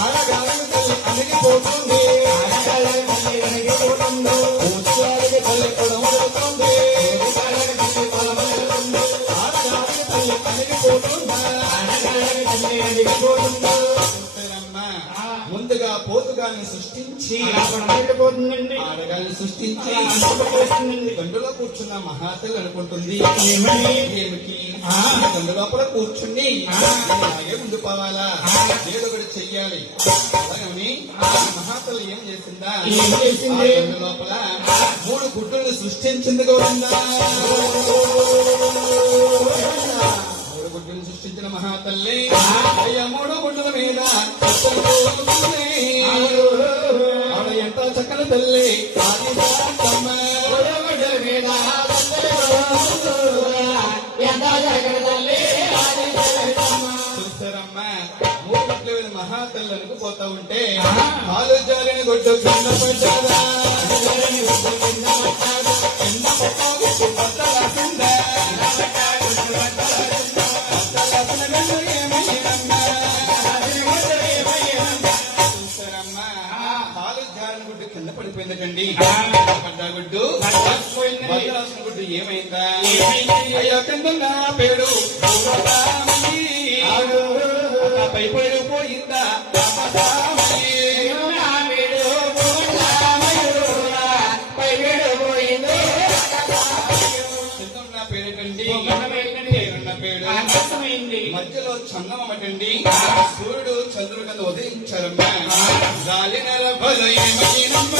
ఆడగాలను తల్లి అణిగిపోతుంది పూచారికి తల్లి పొడవుతుంది ఆడగాలను తల్లి అణిగిపోతుందా ముందుగా పోతుగాలను సృష్టించి ఆడగాలను సృష్టించి గండులో కూర్చున్న మహాతల్లి అనుకుంటుంది ఏమిటి గండు లోపల కూర్చుని అలాగే ముందు పోవాలా ఏదో ఒకటి చెయ్యాలి అలాగని మహాతల్లి ఏం చేసిందా గండు లోపల 3 గుడ్డులను సృష్టించింది గోవిందా. 3 గుడ్డులను సృష్టించిన మహాతల్లి అయ్యా 3 గుడ్డుల మీద ఆవిడ ఎంత చక్కని తల్లి ఆదిశాంతమ్మ చూస్తారమ్మ 3 గుడ్ల మీద మహాతల్లి అనుకుపోతా ఉంటే కాలు జాలిని గొడ్డు కింద పడ్డారా కింద పడిపోయిందటండి. పడ్డా గుడ్డు భద్రాసిన గుడ్డు ఏమైందా అయ్యా కింద నా పేరు పై పేరు పోయిందా మధ్యలో చందమటండి సూర్యుడు చంద్రుడు కింద ఉదయించారమ్మా గాలి నెల బలమయ్యమ్మ